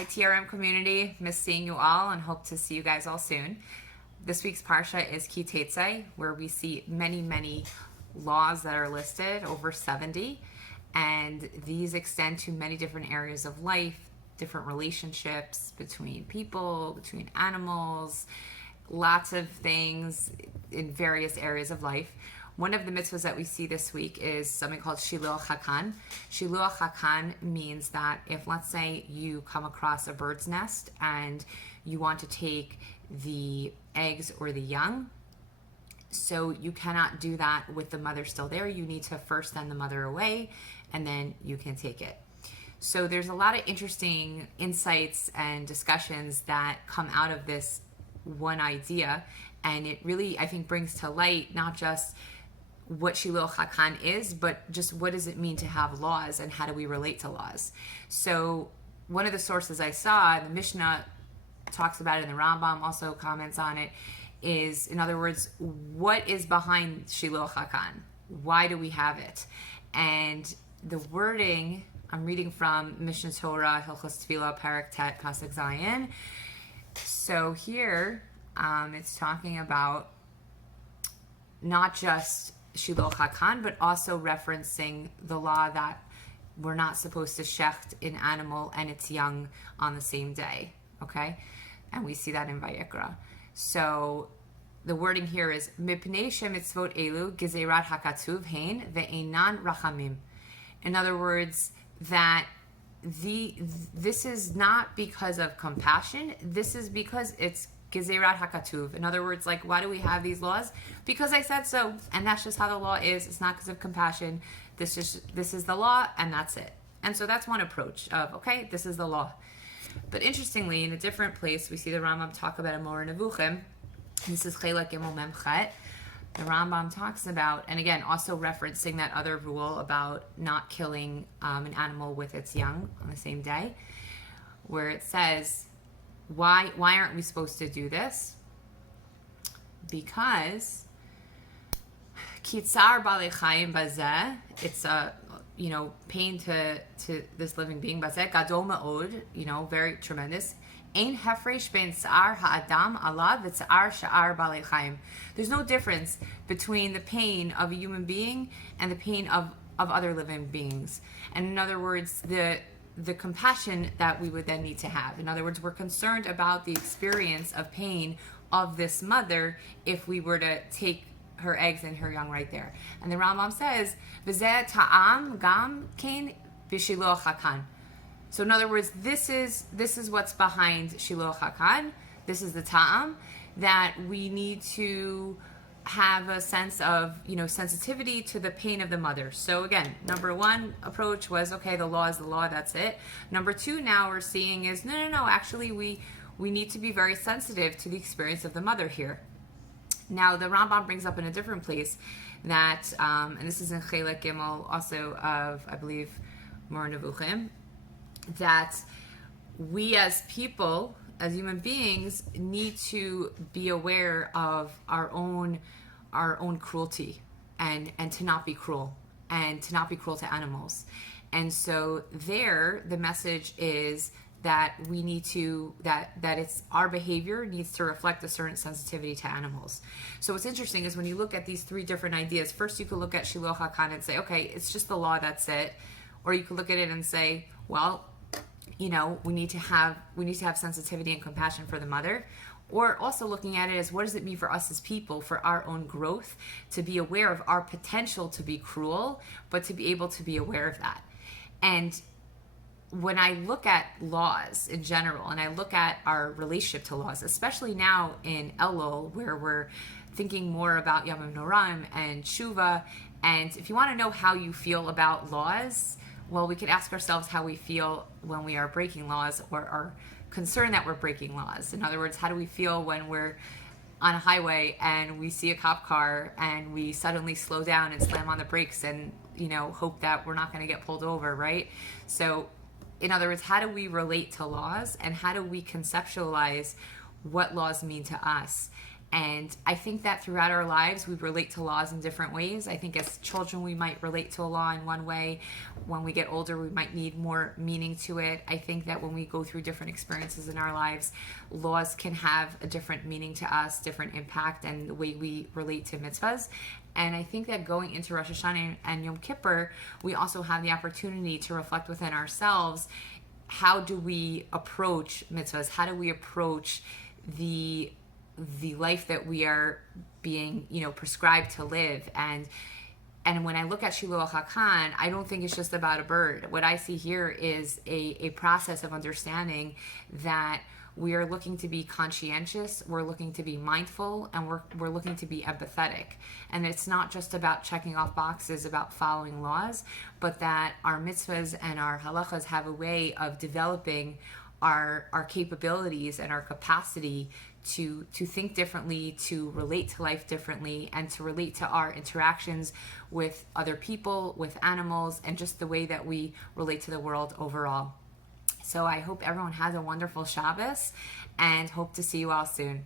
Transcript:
Hi, TRM community. Miss seeing you all and hope to see you guys all soon. This week's Parsha is Teitzei, where we see many, many laws that are listed, over 70. And these extend to many different areas of life, different relationships between people, between animals, lots of things in various areas of life. One of the mitzvahs that we see this week is something called Shiluach HaKan. Shiluach HaKan means that if, let's say, you come across a bird's nest and you want to take the eggs or the young, so you cannot do that with the mother still there. You need to first send the mother away and then you can take it. So there's a lot of interesting insights and discussions that come out of this one idea, and it really, I think, brings to light not just what Shiluach HaKan is, but just what does it mean to have laws and how do we relate to laws. So one of the sources I saw, the Mishnah talks about it, and the Rambam also comments on it, is, in other words, what is behind Shiluach HaKan? Why do we have it? And the wording, I'm reading from Mishnah Torah, Hilchos Tefillah, Parak Tet, Pasuk Zayin. So here, it's talking about not just Shiluach HaKan, but also referencing the law that we're not supposed to shecht an animal and its young on the same day, okay? And we see that in Vayikra. So the wording here is, Mipnei shemitzvot elu gezerat hakatuv hein ve'enan rachamim. In other words, that this is not because of compassion, this is because it's Gezerat HaKatuv. In other words, like, why do we have these laws? Because I said so, and that's just how the law is. It's not because of compassion. This is the law, and that's it. And so that's one approach of, okay, this is the law. But interestingly, in a different place, we see the Rambam talk about a Mor Nevuchim. This is Chelak Gimel Mem Chet. The Rambam talks about, and again, also referencing that other rule about not killing an animal with its young on the same day, where it says, why aren't we supposed to do this? Because kitzar balei chayim bazeh, it's a pain to this living being, bazeh gadol ma'od, very tremendous. Ein hefresh ben tsar ha'adam alav v'tsar sha'ar balei chayim. There's no difference between the pain of a human being and the pain of other living beings. And in other words, the compassion that we would then need to have. In other words, we're concerned about the experience of pain of this mother if we were to take her eggs and her young right there. And the Rambam says, V'zeh ta'am gam kein b'shiluach hakan. So in other words, this is what's behind Shiluach HaKan. This is the ta'am, that we need to have a sense of, sensitivity to the pain of the mother. So again, number one approach was, okay, the law is the law, that's it. Number two, now we're seeing is, no, actually we need to be very sensitive to the experience of the mother here. Now the Rambam brings up in a different place that, and this is in Chelek Gimel also of, I believe, Mor Nevuchim, that we as people, as human beings, need to be aware of our own cruelty and to not be cruel and to not be cruel to animals. And so there, the message is that we need to, that it's our behavior needs to reflect a certain sensitivity to animals. So what's interesting is when you look at these three different ideas, first you could look at Shiluach HaKan and say, okay, it's just the law, that's it. Or you could look at it and say, well, we need to have sensitivity and compassion for the mother. Or also looking at it as, what does it mean for us as people, for our own growth, to be aware of our potential to be cruel, but to be able to be aware of that. And when I look at laws in general, and I look at our relationship to laws, especially now in Elul, where we're thinking more about Yamim Noraim and Tshuva, and if you want to know how you feel about laws, well, we could ask ourselves how we feel when we are breaking laws or are concerned that we're breaking laws. In other words, how do we feel when we're on a highway and we see a cop car and we suddenly slow down and slam on the brakes and, hope that we're not going to get pulled over, right? So, in other words, how do we relate to laws and how do we conceptualize what laws mean to us? And I think that throughout our lives, we relate to laws in different ways. I think as children, we might relate to a law in one way. When we get older, we might need more meaning to it. I think that when we go through different experiences in our lives, laws can have a different meaning to us, different impact, and the way we relate to mitzvahs. And I think that going into Rosh Hashanah and Yom Kippur, we also have the opportunity to reflect within ourselves. How do we approach mitzvahs? How do we approach the life that we are being, prescribed to live? And when I look at Shiluach HaKhan, I don't think it's just about a bird. What I see here is a process of understanding that we are looking to be conscientious, we're looking to be mindful, and we're looking to be empathetic. And it's not just about checking off boxes about following laws, but that our mitzvahs and our halachas have a way of developing our capabilities and our capacity to think differently, to relate to life differently, and to relate to our interactions with other people, with animals, and just the way that we relate to the world overall. So I hope everyone has a wonderful Shabbos, and hope to see you all soon.